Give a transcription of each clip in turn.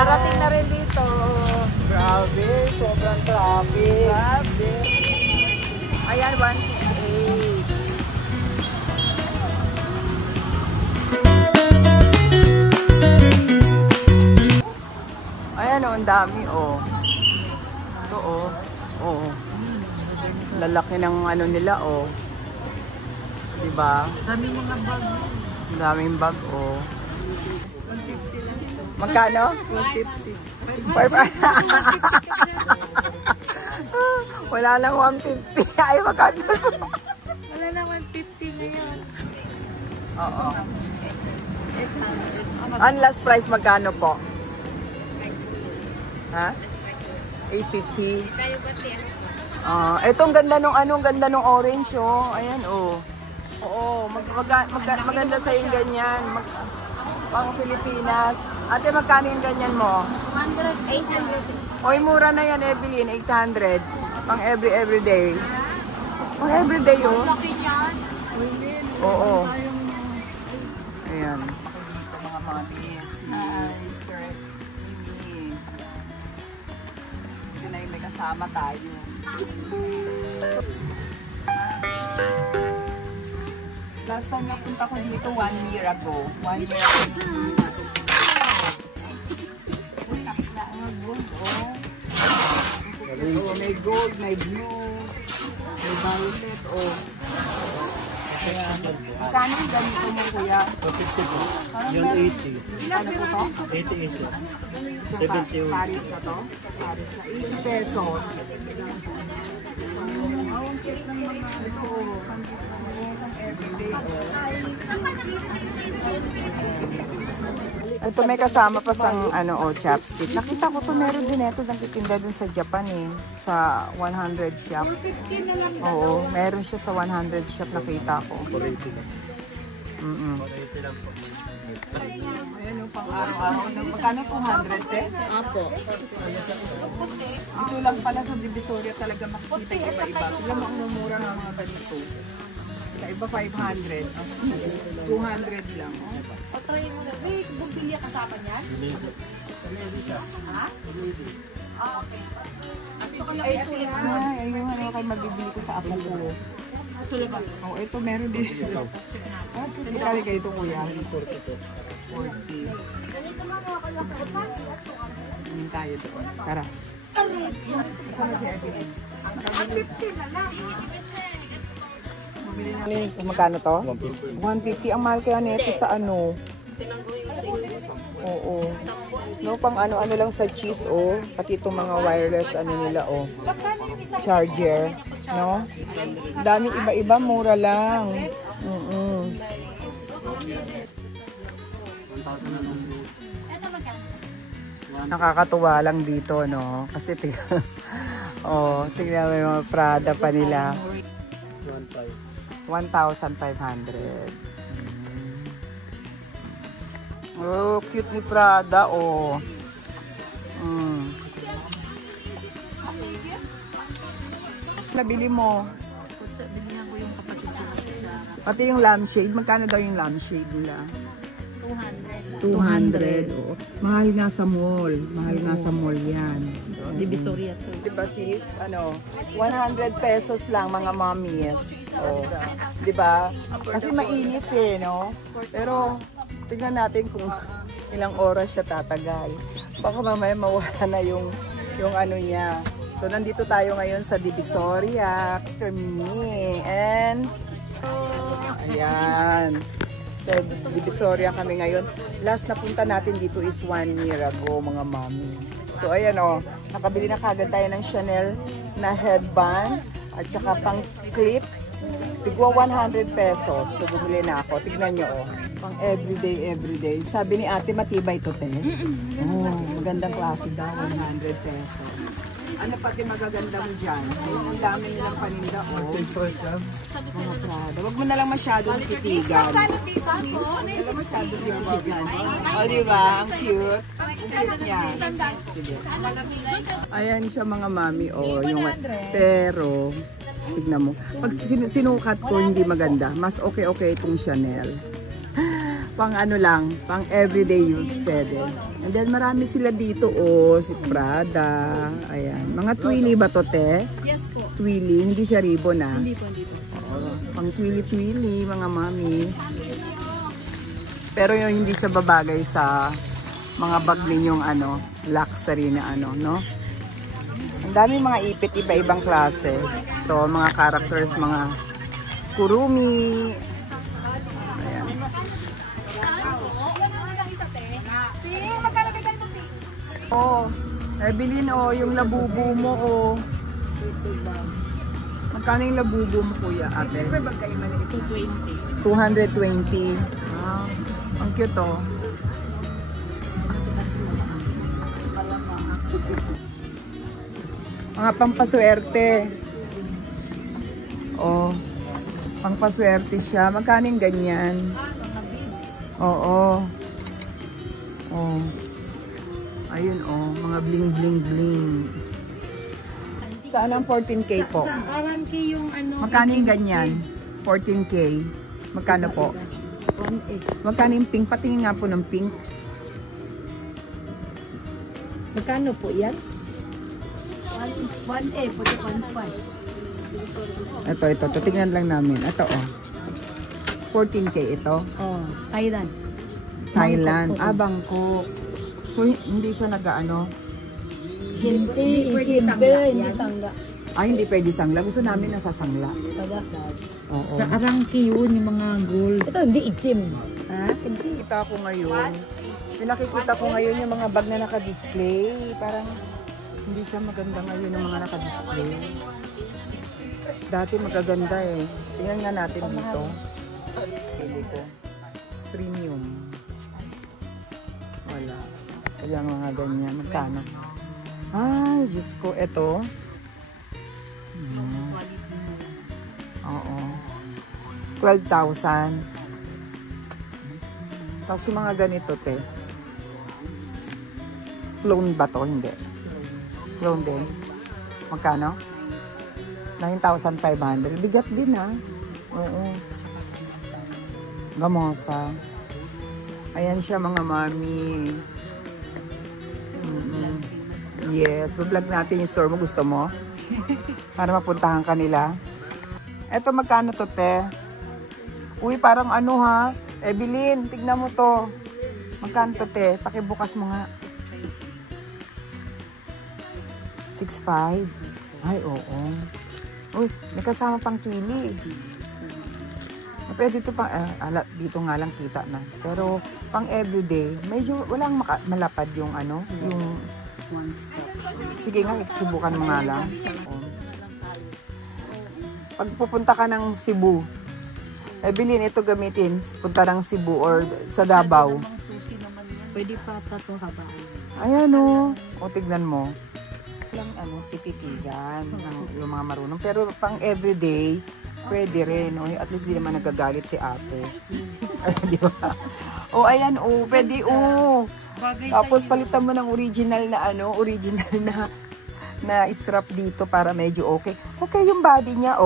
Narating na rin dito. Grabe, sobrang traffic. Grabe. Ayan, 168. Ayan o, ang dami o. Ito o. Oo. Lalaki ng ano nila o. Diba? Daming mga bag. Daming bag o. Magkano? 150. Wala nang 150. Ay, magkano? Wala na 150 ngayon. Oo. Ang last price magkano po? Ha? 850. Itong ganda nung anong ganda nung orange oh. Ayan oh. Oo, maganda sa yung ganyan. Pang Pilipinas. Ate, magkano yung ganyan mo? 800. Oy, mura na yan, Evelyn. 800. Pang everyday. Pang everyday oh. Oo. Ayan. Mga mommies. Sister Mimi. Ito na yung may kasama tayo. Last time napunta ko dito 1 year ago. 1 year ago. Uy, nakita ang gold, oh. Oh, may gold, may blue, may violet, oh. Kaya, magkano yung ganito mo, kuya? 50 po. Yung 80. Ano po to? 80 is yun. Sa 71. Paris na to? Paris na. 80 pesos. Ang cute ng mga ito. Everyday. Ito may kasama pa sang ano oh, chapstick. Nakita ko to meron din ito nagtitinda dun sa Japan eh. Sa 100 shop. Oo, meron siya sa 100 shop nakita ko. Ayan yung pang araw-araw. Magkano 200 eh? Apo. Ito lang pala sa Divisoria talaga makikita yung iba-iba. Sila mamumura ng mga ganito. Sa iba 500. 200 lang. Patry mo na. May bumbilya kasama niyan? Ha? Okay. Ay, ayun ano kayo mabibili ko sa apo ko. Oh, ito meron din. Kali kayo ito kuya. 40. Tingin tayo doon. Tara. Saan na si Evelyn? 50 na lang. Magkano to? 150. Ang mahal kaya nito sa ano? Oo. No, pang ano-ano lang sa cheese, oh. Pati itong mga wireless, ano nila, oh. Charger, no? Dami iba-iba, mura lang. Nakakatuwa lang dito, no? Kasi tingnan, oh, tingnan mo yung mga Prada pa nila. 1,500. Oh, cute ni Prada, oh. Nabili mo? Binigyan ko yung kapatid ko. Pati yung lampshade. Magkano daw yung lampshade nila? 200. 200. Oh. Mahal nga sa mall. Mahal nga sa mall yan. Divisoria to. Diba sis? Ano? 100 pesos lang mga mommies. Oh. Diba? Kasi mainit eh, no? Pero tingnan natin kung ilang oras siya tatagal. Baka mamaya mawala na yung ano niya. So nandito tayo ngayon sa Divisoria, Mr. Mimi. And ayan. So Divisoria kami ngayon. Last na punta natin dito is 1 year ago mga mami. So ayan oh, nakabili na kagad tayo ng Chanel na headband at saka pang clip. Tigwa 100 pesos. So bumili na ako. Tignan nyo oh. Pang everyday. Sabi ni ate matibay to te. Oh, magandang klase daw. 100 pesos. Ano pati magaganda mo dyan? Ang dami nilang paninda oh. Mga Prada. Huwag mo na lang masyadong titigan. Huwag na masyadong titigan. O diba? Ang cute. Ang cute niya. Ayan siya mga mami oh. Yung, pero tignan mo. Pag sinukat ko hindi maganda. Mas okay itong Chanel. pang ano lang, pang everyday use pwede. And then marami sila dito si Prada, ayan. Mga Twilly ba to, te? Yes po. Twilly, hindi siya ribbon ah. Hindi po, hindi po. Pang Twilly, mga mami. Pero yung hindi siya babagay sa mga bag ninyong luxury na no? Ang dami mga ipit, iba-ibang klase. Ito, mga characters, mga kurumi. Ayan. Evelyn, yung labubo mo, Magkano yung labubo mo, kuya, ate? 220. 220. Ah, ang cute, Mga pampaswerte. Pampaswerte siya. Magkano yung ganyan? Oo. Ayun, mga bling bling bling. Saan ang 14K po? Sa RMK yung Magkano yung ganyan? 14K. Magkano po? 1.8. Magkano yung pink? Patingin nga po ng pink. Magkano po yan? 1.8 po, 1.5. Ito. Tingnan lang namin. Ito, 14K ito. Oh, Thailand. Thailand. Bangkok po. Bangkok. So, hindi siya Hindi sangga. hindi pwede sangla. Gusto namin nasasangla. Oo. Sa Arangki yun, yung mga gold. Ito, hindi itim. Ha? Nakikita ko ngayon. Pinakikita ko ngayon yung mga bag na naka-display. Parang hindi siya maganda ngayon yung mga naka-display. Dati magaganda eh. Tingnan nga natin dito. Pili ko. Premium. Wala. Kaya mga ganyan. Magkano? Ay, Diyos ko. Ito. Oo. 12,000. Tapos yung mga ganito, te. Clone ba to? Hindi. Clone din. Magkano? 9,500. Bigat din, ha? Oo. Gamosa. Ayan siya, mga mami. Yes. Bablog natin yung store mo. Gusto mo? Para mapuntahan ka nila. Eto, magkano to, te? Uy, parang ha? Evelyn, tignan mo to. Magkano to, te? Pakibukas mo nga. 6.5. Ay, oo. Uy, may kasama pang Twilly. Pwede ito pang, dito nga lang kita na. Pero, pang everyday, medyo walang malapad yung yung... Sige nga, subukan mo nga lang. Pag pupunta ka ng Cebu, Evelyn, ito gamitin. Punta ng Cebu or sa Davao. Pwede pa tato habaan. Ayan o, tignan mo. Lang tititigan yung mga marunong. Pero pang everyday, pwede rin. At least di naman nagagalit si ate. Di ba? Ayan pwede Tapos palitan mo ng original na strap dito para medyo okay. Okay yung body niya,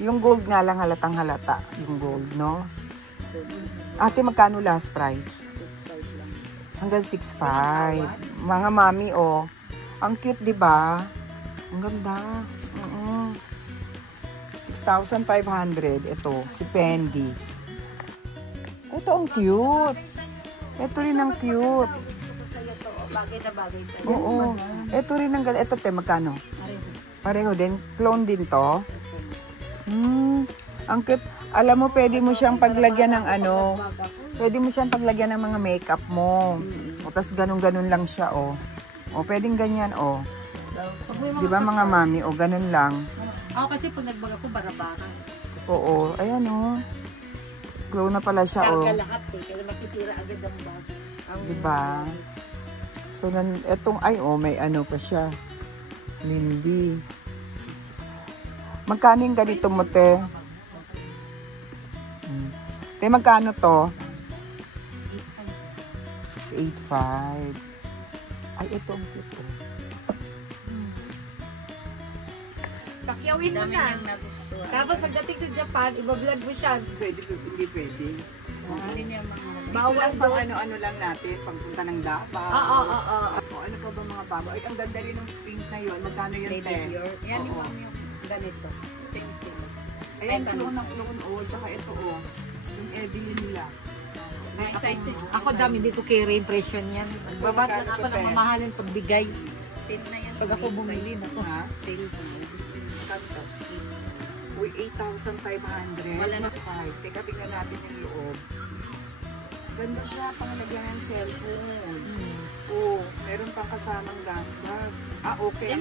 Yung gold nga lang halatang halata. Yung gold, no? Ate, magkano last price? Hanggang 6.5. Mga mami, ang cute, di ba? Ang ganda. 6,500. Ito, si Fendi. Ito, ang cute. Ito rin ang cute. Bagay na bagay sa'yo. Oo. Ito rin ang ganda. Ito, te, magkano? Pareho din. Clone din to. Ang cute. Alam mo, pwede mo siyang paglagyan ng pwede mo siyang paglagyan ng mga makeup mo. Tapos ganun-ganun lang siya, pwedeng ganyan, Di ba mga mami, ganun lang. Ako kasi pag nagbaga ko, barabakan. Oo. Ayan, Clone na pala siya, Karga lahat kaya masisira agad ang bag. Diba? So, etong, may pa siya. Lindy. Magkano yung ganito mo, te? Te, magkano to? 8.5. Ay, ito ang cute. Pakyawin mo na. Tapos pagdating sa Japan, iba-vlog mo siya. Hindi pwede. Bawal pang ano-ano lang natin, pagpunta ng Davao. O ano pa ba mga bago? Ay, ang ganda rin ng print na yun. Magkano yun, te? Yan yung ganito. Sing-sing. Ayan, clone ng clone, o. Tsaka ito, o. Yung Evelyn nila. Ako dami, hindi ko kaya impression yan. Babad lang ako ng mamahalin pagbigay. Sale na yan. Pag ako bumili na to. Ha? Sale ko. Gusto nyo. Kanto. Uy, 8,500. Wala na. Teka, tingnan natin yung loob. Ganda siya, pangalagyan ng cellphone. Oo, meron pang kasamang gas bag. Okay.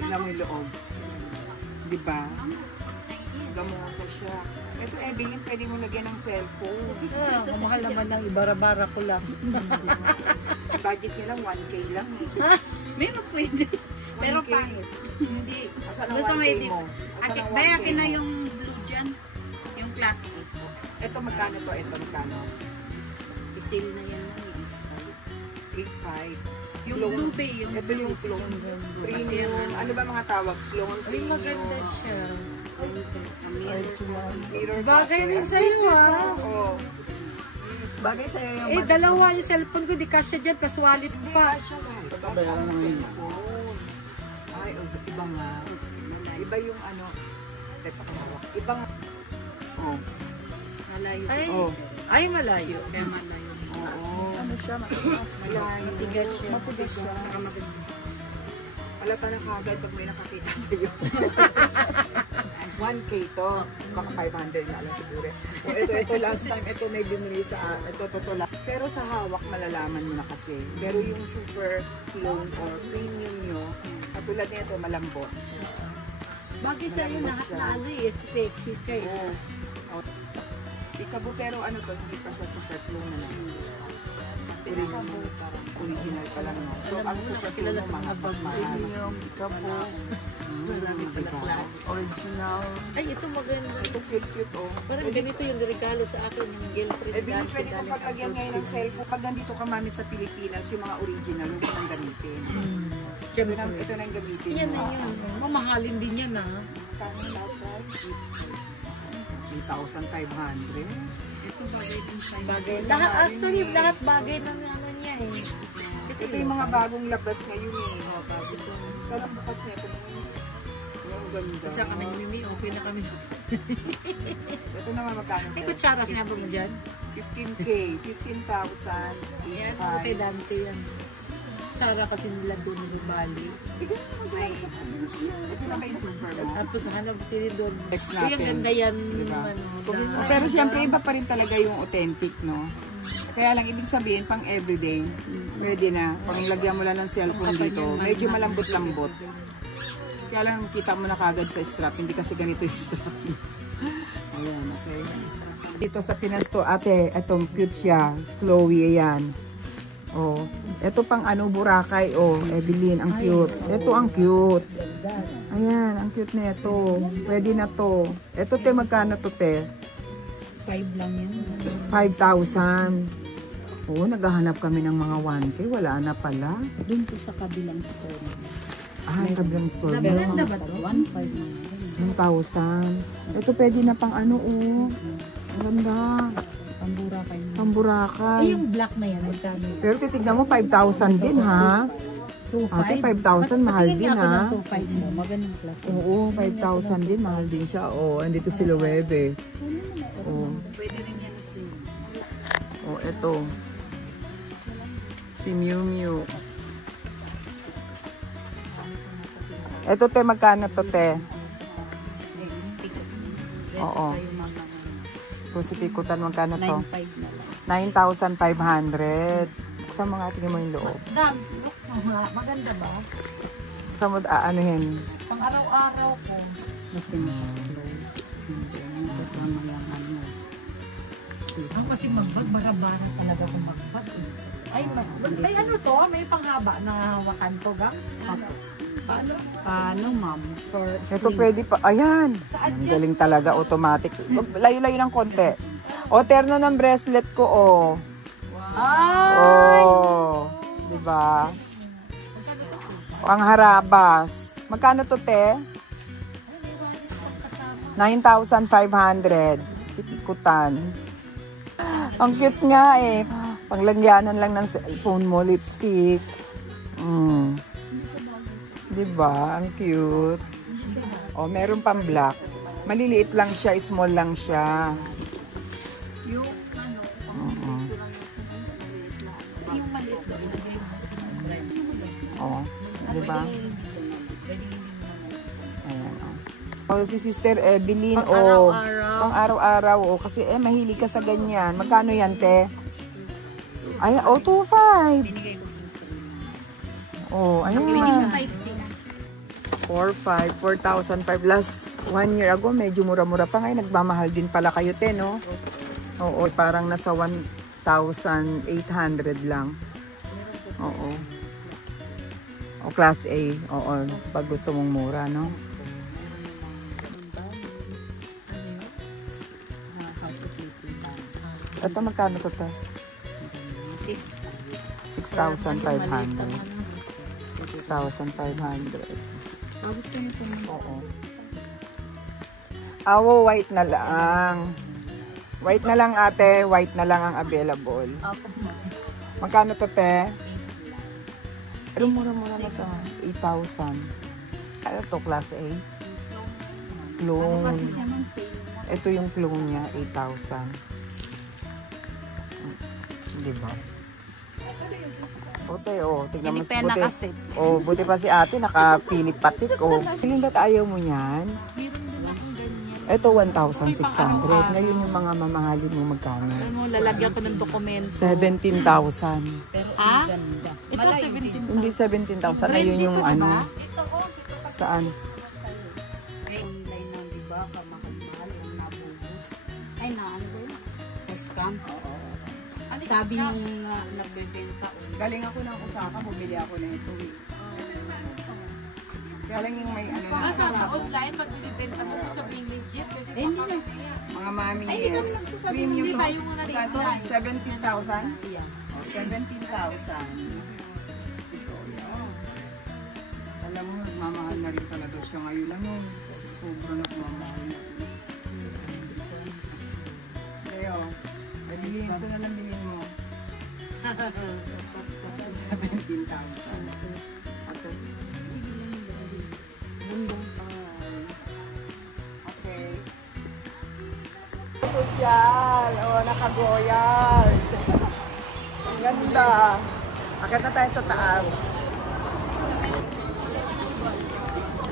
Tingnan mo yung loob. Diba? Gamosa siya. Ito, Evelyn, pwede mo lagyan ng cellphone. Mahal naman ng ibara-bara ko lang. Budget nila 1K lang. Meron pwede. Pero 1K. pangit. Hindi. Asan ang Gusto 1K mo hindi. mo? Asan ang 1K Bayakin na mo? yung blue dyan. Yung plastic. Ito, magkano to? Ito, magkano? I-sale na yan. 8,500. Yung blue bay. Yung Ito yung clone. Premium. Ano ba mga tawag? Clone premium. Maganda siya. Mirror Bagay factor. rin sa'yo Oo. Bagay sa'yo yung dalawa yung cellphone ko, di kasya dyan, plus wallet pa. Ay, iba nga. Iba yung ano. Teka, kumawak. Iba nga. Oh. malayo. Ay, malayo. Kaya malayo. Oo. Ano siya? Malayo. Matigas siya. Matigas siya. Halata na kagad pag may nakakita sa'yo. 1K to. Baka 500 na lang siguro. Ito last time. Ito may binili sa... Ito lang. Pero sa hawak, malalaman mo na kasi. Pero yung super clone or premium nyo, katulad nito, malambot. Bagay sa'yo lahat na ano eh, sexy ka eh. Oo. Ikabo, pero ano to, hindi pa siya super clone na lang. Original pa lang. No? So, ang super clone mo, mga mas mahal. Ikabo. Marami pala klase. Original. Ay, ito maganda. Ito cute, oh. Parang ganito yung regalo sa akin ng girlfriend. Pwede kong paglagyan ngayon ng cellphone. Pag nandito ka, mami, sa Pilipinas, yung mga original, huwag mo nang gamitin. Ito na yung gamitin. Yan na yun. Mamahalin din yan ah. Kano last price? 3,500. Ito bagay din sa'yo. Bagay. Lahat, actually, lahat bagay ng ano niya eh. Ito yung mga bagong labas ngayon eh. Sarang bukas na ito. Ang ganda. Isa kami ni Mimi, okay na kami. Ito naman magkano? May kutsara sinabi mo dyan? 15K. 15,000. Yan, kay Dante yan. Sara kasi nila doon ni Bali. Ito na kayo super mo. Tapos hanap din doon. Text So, yung natin. ganda yan. Diba? Ano, Pero siyempre iba pa rin talaga yung authentic, no? Kaya lang ibig sabihin pang everyday, pwede na. Pang lagyan mo lang ng cellphone dito, medyo malambot-lambot. Kaya lang kita mo na kagad sa strap, hindi kasi ganito yung strap. Ayan, okay. Dito sa Pinas to, ate, itong cute siya, Chloe, ayan. Oh, ito pang ano, Boracay, oh, Evelyn, ang cute. Ito ang cute. Ayan, ang cute na ito. Pwede na to. Ito, te, magkano to, te? 5 lang yan. 5,000. Oo, naghahanap kami ng mga 1K. Wala na pala. Doon po sa kabilang store. Kabilang store. Maganda ba to? 1,500 na. 1,000. Ito pwede na pang ano, oh. Ang ganda. Pambura kayo. Pamburakay. Yung black na yan, magkano? Pero titignan mo, 5,000 din, ha? 2,500. Ate, 5,000, mahal din, ha? 2,500 mo. Magandang klase. Oo, 5,000 din, mahal din siya. Oh, andito si Luwebe. Oh. Pwede rin yan na slim. Oh, eto. Si Miu Miu. Eto, te, magkano to, te? Oo. Kung si Pikutan, magkano to? 9,500 na lang. 9,500. Sa mga tingin mo yung loob. Dam, look, maganda ba? Sa mo, anuhin? Pang araw-araw ko. Kasi kasama lang ano. Ako kasi magbag, bara-bara talaga kung magbag. Ay, may ano to? May panghaba na hawakan to, gang? Paano? Paano, ma'am? For Ito pwede pa. Ayan. Ang galing talaga. Automatic. Layo-layo ng konti. O, terno ng bracelet ko, oh. Ay! Oh. Diba? O, ang harabas. Magkano to, te? 9,500. Si Pikutan. Ang cute nga eh. Panglagyanan lang ng cellphone mo, lipstick. Diba? Ang cute. Oh, meron pang black. Maliliit lang siya, small lang siya. Oh, diba? Ayan, oh. Oh, si Sister Evelyn, oh. Pang araw-araw, oh. Kasi, mahilig ka sa ganyan. Magkano yan, te? Ay, oh, 2.5. Oh, ayun nga. 4.5, 4,005. Last 1 year ago, medyo mura-mura pa. Ngayon, nagmamahal din pala kayo, te, no? Oo, parang nasa 1,800 lang. Oo. O, class A. Oo, pag gusto mong mura, no? Ito, magkano to, te? 6,500. 6,500. Gusto niyo po. Oo. Awo, white na lang. White na lang, ate. White na lang ang available. Magkano to, te? Pero mura-mura na sa 8,000. Ano to, class A? Clone. Ito yung clone niya, 8,000. Diba? Ote, oh, tignan mo si buti. Oh, buti pa si ate, nakapilip patik, oh. Piling ba't ayaw mo yan? Ito, 1,600. Ngayon yung mga mamahalin mo magkano? Ano, lalagyan ko ng dokumento. 17,000. Ah? Ito 17,000. Hindi 17,000. Ayun yung ano. Saan? Online na, diba? Kamahal-mahal yung nabubos. Ay, ano ba yun? Scam? Sabi nung nagbebenta. Galing ako ng Osaka, bumili ako na ito. Kaya lang yung may ano na. Sa online, pag binibenta mo sa being legit. Kasi Mga mami, yes. Premium to. Ito, 17,000? Yeah. 17,000. Alam mo, mamahal na rin talaga siya ngayon. Ano, sobrang nagmamahal na. Kaya, bilhin ko na lang bilhin mo. 17,000. Ato. Okay. Social. Oh, nakagoyard. Ang ganda. Akat na tayo sa taas.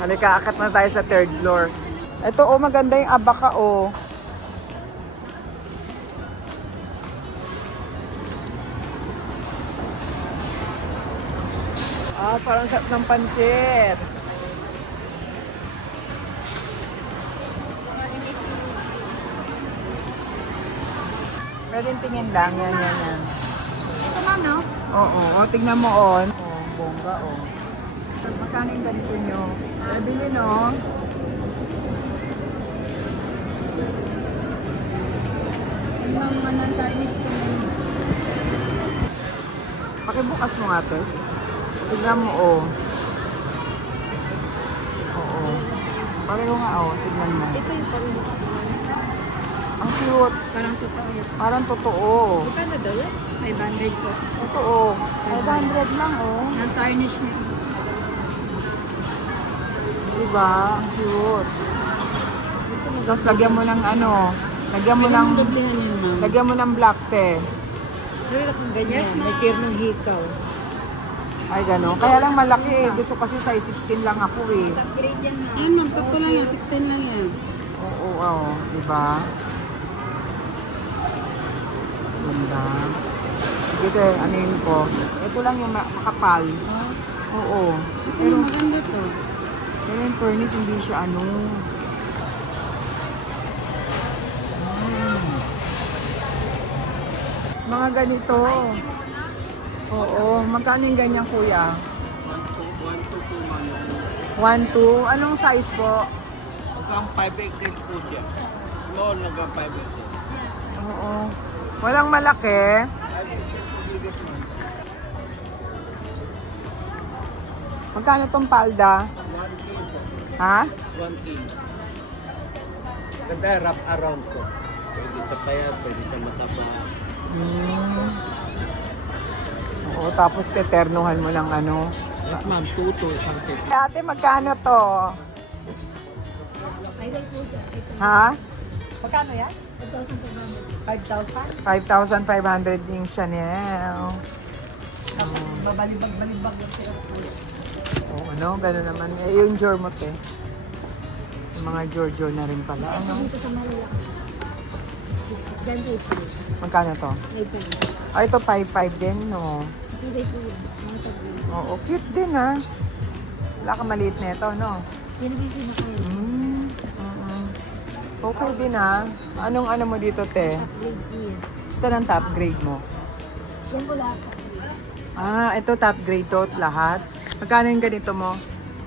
Halika, akat na tayo sa 3rd floor. Ito, oh, maganda yung abaka, oh. Ah, parang sarap ng pansit. Pwedeng tingin lang. Yan. Ito ma'am, no? Oo, tingnan mo, oh. Oh, bongga, oh. Magkano yung ganito nyo? Nabili, no? Yung mga Chinese po. Pakibukas mo nga, te. Tignan mo, oh. Oo. Pareho nga, oh. Tignan mo. Ito yung pareho. Ang cute. Parang totoo yun. Parang totoo. Magkano daw yun? 500 po. Totoo. 500 lang, oh. Non-tarnish na yun. Diba? Ang cute. Tapos lagyan mo ng ano. Lagyan mo ng... Doblihan yun, ma'am. Lagyan mo ng black, te. Pero kung ganyan, may pirnong hikaw. Ay, gano'n. Kaya lang malaki eh. Gusto kasi size 16 lang ako eh. Grade yan, ma'am. Yan, ma'am. Sakto lang yan. 16 lang yan. Oo. Diba? Ganda. Sige, te. Anuin ko. Ito lang yung makapal. Oo. Pero maganda to. Pero yung furnace, hindi siya ano. Mga ganito. Oo. Magkano yung ganyan, kuya? 1-2. Anong size po? Hanggang 5 po siya. Small hanggang 5 Oo. Walang malaki. Magkano tong palda? Ha? 1K. Ganda, wrap around ko. Pwede sa payat, pwede sa mataba. Oo, tapos teternuhan mo ng ano. Yes, ma'am. Tuto. Isang Ate, magkano to? Ha? Magkano yan? 5,000? 5,500 yung Chanel. Babalibag-balibag yung sila. Oo, ano? Gano'n naman. Eh, yung Jormot eh. Yung mga Giorgio na rin pala. Ano? Magkano to? Ah, ito 5,500 din, no? Oo, cute din ah. Wala ka maliit na ito, no? Okay din ah. Anong ano mo dito, te? Saan ang top grade mo? Ah, ito top grade to lahat. Magkano yung ganito mo?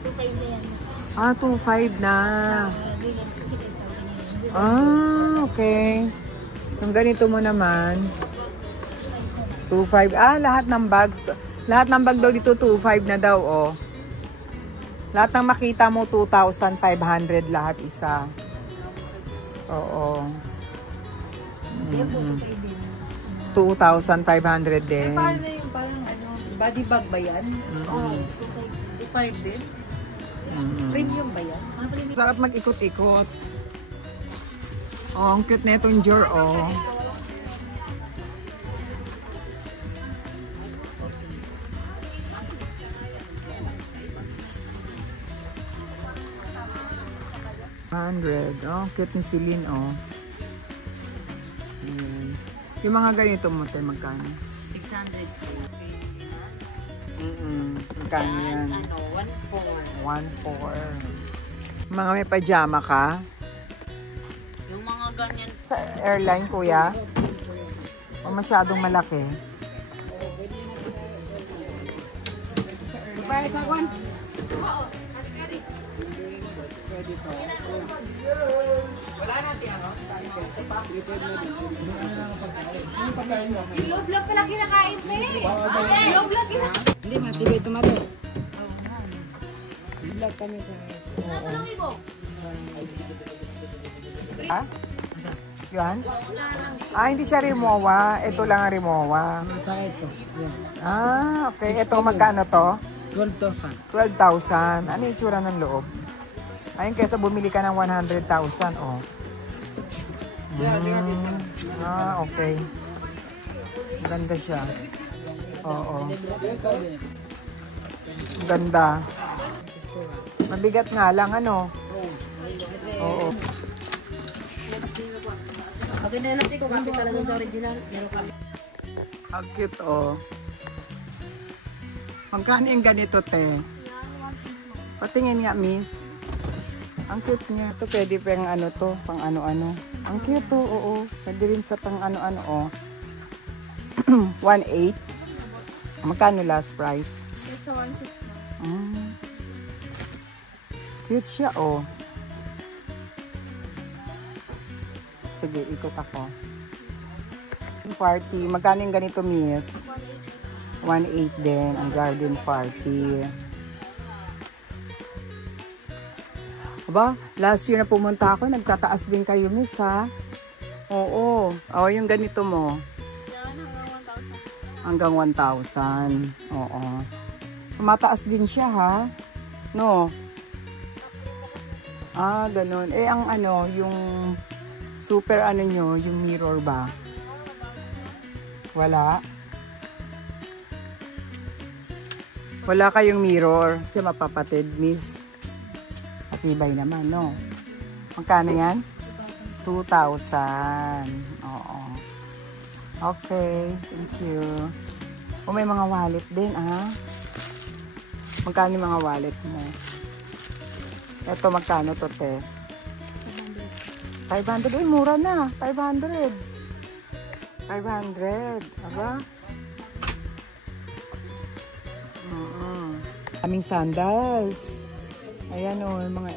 2,500 yan. Ah, 2,500 na. Ah, okay. Yung ganito mo naman, 2,500. Ah, lahat ng bags. Lahat ng bag daw dito, 2,500 na daw, oh. Lahat ng makita mo, 2,500 lahat isa. Oo. 2,500 din. Paano yung parang ano, body bag ba yan? Oo. 2,500 din? Premium ba yan? Sarap mag-ikot-ikot. Oh, ang cute na itong Dior, oh. Oh, cute ni Celine, oh. Ayan. Yung mga ganito mo, te, magkano? 600. Magkano yan? Ano, 1,400. Mga may pajama ka? yung mga ganyan. Sa airline, kuya? O masyadong malaki? Loob lang pala kinakain mo eh. Loob lang kinakain. Hindi, matibay tumabi. Natulungin mo. Ha? Yan? Ah, hindi siya Rimowa. Ito lang ang Rimowa. Saka ito. Yan. Ah, okay. Ito, magkano to? 12,000. 12,000. Ano yung itsura ng loob? Ayun, kesa bumili ka ng 100,000, oh. Ah, okay. Ganda siya. Oo. Ganda. Mabigat nga lang, ano? Oo. Maganda na natin kung kapit talaga sa original. Meron kami. Ang cute, oh. Magkano yung ganito, te? Patingin nga, miss. Ang cute niya. Ito pwede pa yung ano to, pang ano-ano. Ang cute to, oo. Pwede rin sa pang ano-ano, oh. 1,800. Magkano last price? Sa 1,600 na. Cute siya, oh. Sige, ikot ako. Party. Magkano yung ganito, miss? 1,800 din. Ang garden party. Aba, last year na pumunta ako, nagtataas din kayo, miss, ha? Oo. Oo, yung ganito mo. Hanggang 1,000. Oo. Mataas din siya, ha? No? Ah, ganun. Eh, ang ano, yung super ano nyo, yung mirror ba? Wala? Wala kayong mirror. Kaya mapapatid, miss. Matibay naman, no? Magkano yan? 2,000. Oo. Okay, thank you. O, may mga wallet din, ah. Magkano yung mga wallet mo? Ito, magkano to, te? 500. Uy, mura na. 500. 500. Aba? Aming sandals. Ayan, o, yung mga...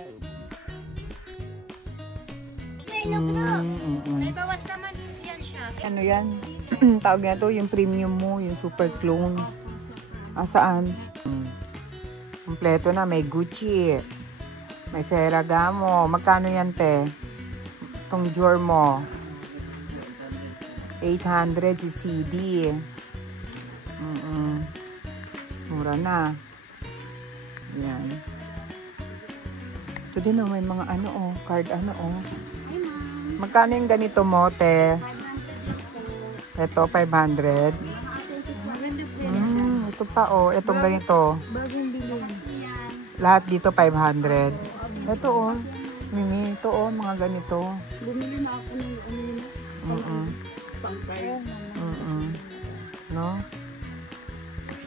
May bawas naman yan siya. Ano yan? Tawag nga to, yung premium mo, yung super clone. Ah, saan? Kompleto na, may Gucci. May Ferragamo. Magkano yan, te? Itong Dior mo. 800 si CD. Mura na. Yan. Ito din may mga card Magkano yung ganito mo, te? Ito, 500. Ito pa, itong ganito. Bagong bilhin. Lahat dito, 500. Ito, Mimi, ito, mga ganito. Bumili na ako ng pangkay. No?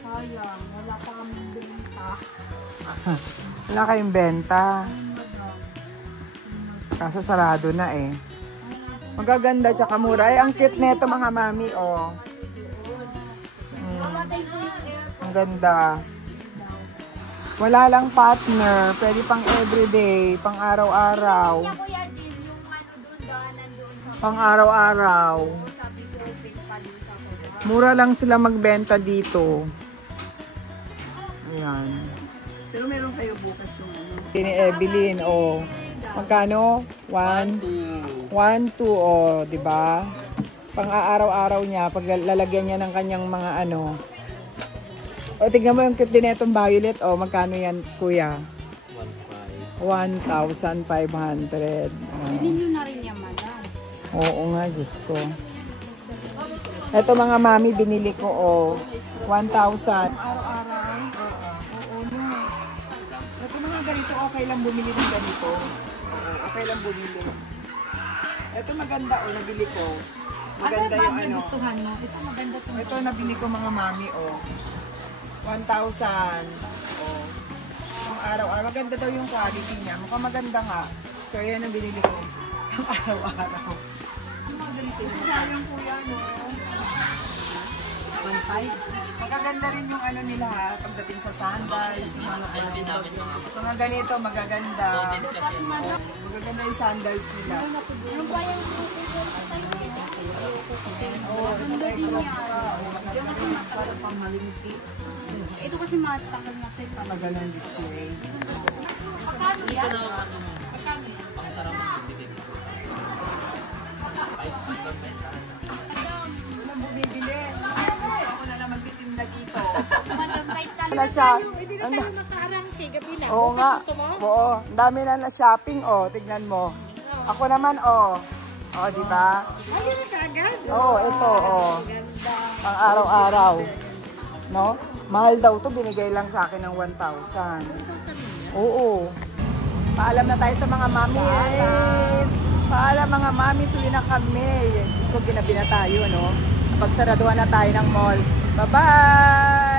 Sayang, wala pa kaming benta. Wala kayong benta. Kaso sarado na eh. Magaganda tsaka mura. Ay, ang cute nito mga mami, Ang ganda. Wala lang partner. Pwede pang everyday, pang araw-araw. Kuya Jim, yung doon nandun sa Pang araw-araw. sabi ko, open pa din sa kuya. Mura lang sila magbenta dito. Ayan. Pero meron kayo bukas yung Ni Evelyn, Magkano? 1, 2, di ba? Pang-aaraw-araw niya, pag lalagyan niya ng kanyang mga tignan mo yung cute din itong violet, magkano yan, kuya? 1,500. Bilhin nyo na rin yan, madam. Oo nga, Diyos ko. Ito mga mami, binili ko, 1,000. Araw-araw? Oo, no. Ito mga ganito, okay lang bumili ng ganito. Okay lang bumili. Ito maganda, nabili ko. Maganda yung Nagustuhan mo? Ito maganda to. Ito nabili ko mga mami, 1,000. Ang araw-araw. Maganda daw yung quality niya. Mukhang maganda nga. So, yan ang binili ko. Ang araw-araw. Sayang po yan, Magaganda rin yung nila pagdating sa sandals. Mga ganito, magaganda. Magaganda yung sandals nila. Ito kasi matakal niya sa Magandang display. Ano bumibili? Ako na naman titinda dito. Madambay talaga. Wala siya. Hindi na tayo nakaarangke, gabi na. Oo nga. Gusto mo? Oo. Ang dami na shopping, tignan mo. Ako naman, di ba? Ayun na kaagad. Ito, Pang araw-araw. No? Mahal daw to, binigay lang sa akin ng 1,000. Oo. Paalam na tayo sa mga mamis. Paalam mga mamis, uwi na kami. Diyos ko, ginabi na tayo, no? Pagsaraduhan na tayo ng mall. Bye-bye!